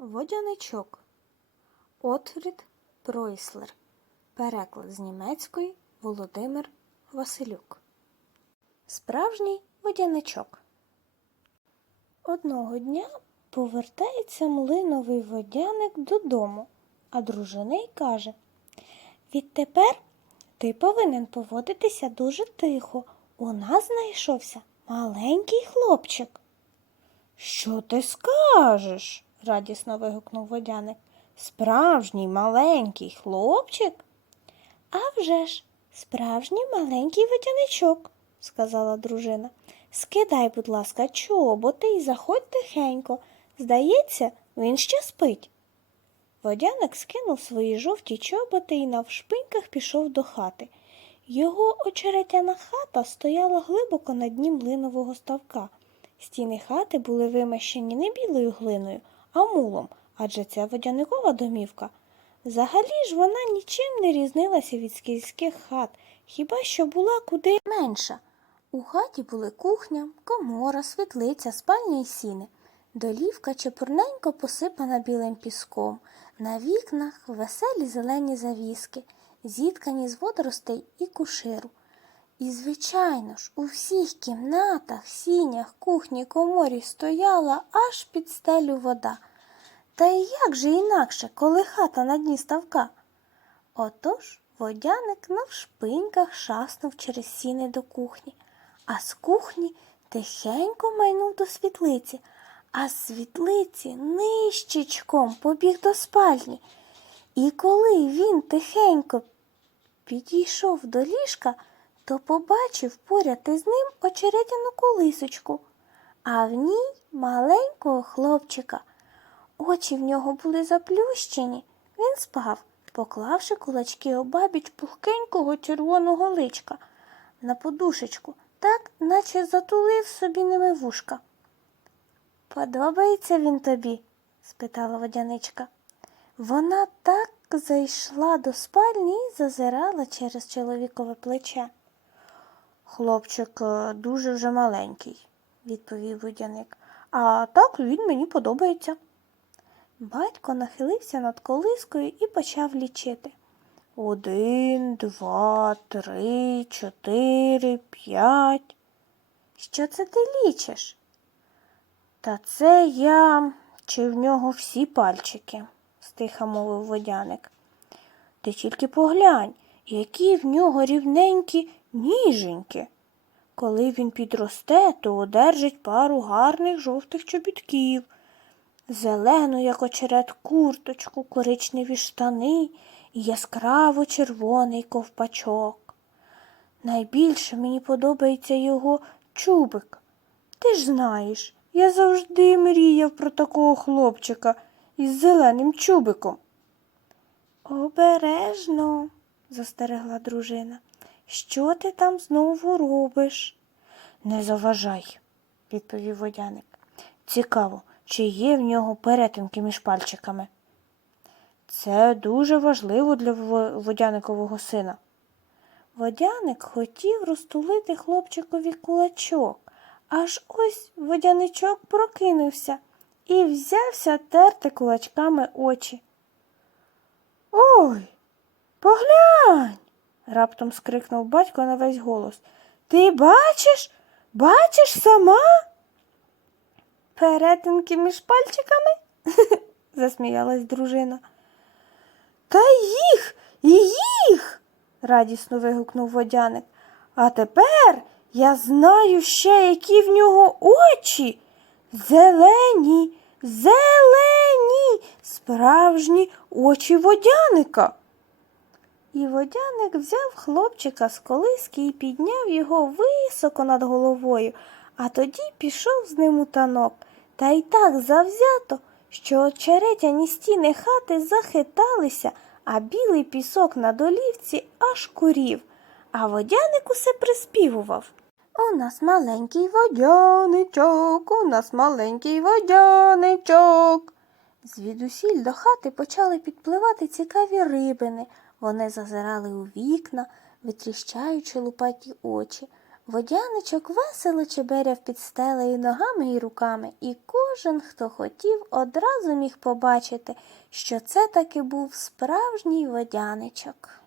Водяничок. Отфрід Пройслер. Переклад з німецької Володимир Василюк. Справжній водяничок. Одного дня повертається млиновий водяник додому, а дружина й каже Відтепер ти повинен поводитися дуже тихо. У нас знайшовся маленький хлопчик. Що ти скажеш? Радісно вигукнув водяник. Справжній маленький хлопчик? «А вже ж, справжній маленький водяничок, сказала дружина. Скидай, будь ласка, чоботи і заходь тихенько. Здається, він ще спить. Водяник скинув свої жовті чоботи і навшпиньках пішов до хати. Його очеретяна хата стояла глибоко на дні млинового ставка. Стіни хати були вимащені не білою глиною, а мулом, адже це водяникова домівка. Взагалі ж вона нічим не різнилася від сільських хат, хіба що була куди менша. У хаті були кухня, комора, світлиця, спальня і сіни. Долівка чепурненько посипана білим піском. На вікнах веселі зелені завіски, зіткані з водоростей і куширу. І, звичайно ж, у всіх кімнатах, сінях, кухні, коморі стояла аж під стелю вода. Та й як же інакше, коли хата на дні ставка? Отож водяник навшпиньках шаснув через сіни до кухні, а з кухні тихенько майнув до світлиці, а з світлиці нищечком побіг до спальні. І коли він тихенько підійшов до ліжка, то побачив поряд із ним очеретяну колисочку, а в ній маленького хлопчика. Очі в нього були заплющені. Він спав, поклавши кулачки обабіч пухкенького червоного личка на подушечку, так, наче затулив собі ними вушка. Подобається він тобі? спитала водяничка. Вона так зайшла до спальні і зазирала через чоловікове плече. Хлопчик е, дуже вже маленький, відповів водяник. А так він мені подобається. Батько нахилився над колискою і почав лічити. Один, два, три, чотири, п'ять. Що це ти лічиш? Та це я чи в нього всі пальчики, стиха мовив водяник. Ти тільки поглянь, які в нього рівненькі ніженьки. Коли він підросте, то одержить пару гарних жовтих чобітків, зелену, як очерет, курточку, коричневі штани і яскраво червоний ковпачок. Найбільше мені подобається його чубик. Ти ж знаєш, я завжди мріяв про такого хлопчика із зеленим чубиком. Обережно, застерегла дружина. Що ти там знову робиш? Не заважай, відповів водяник. Цікаво, чи є в нього перетинки між пальчиками. Це дуже важливо для водяникового сина. Водяник хотів розтулити хлопчикові кулачок, аж ось водяничок прокинувся і взявся терти кулачками очі. Ой, поглянь. Раптом скрикнув батько на весь голос. Ти бачиш? Бачиш сама? Перетинки між пальчиками? засміялась дружина. Та їх, і їх. радісно вигукнув водяник. А тепер я знаю ще, які в нього очі. Зелені, зелені, справжні очі водяника. І водяник взяв хлопчика з колиски і підняв його високо над головою, а тоді пішов з ним у танок, та й так завзято, що очеретяні стіни хати захиталися, а білий пісок на долівці аж курів, а водяник усе приспівував. У нас маленький водяничок, у нас маленький водяничок. Звідусіль до хати почали підпливати цікаві рибини. Вони зазирали у вікна, витріщаючи лупаті очі. Водяничок весело чеберяв під стелею ногами і руками, і кожен, хто хотів, одразу міг побачити, що це таки був справжній водяничок.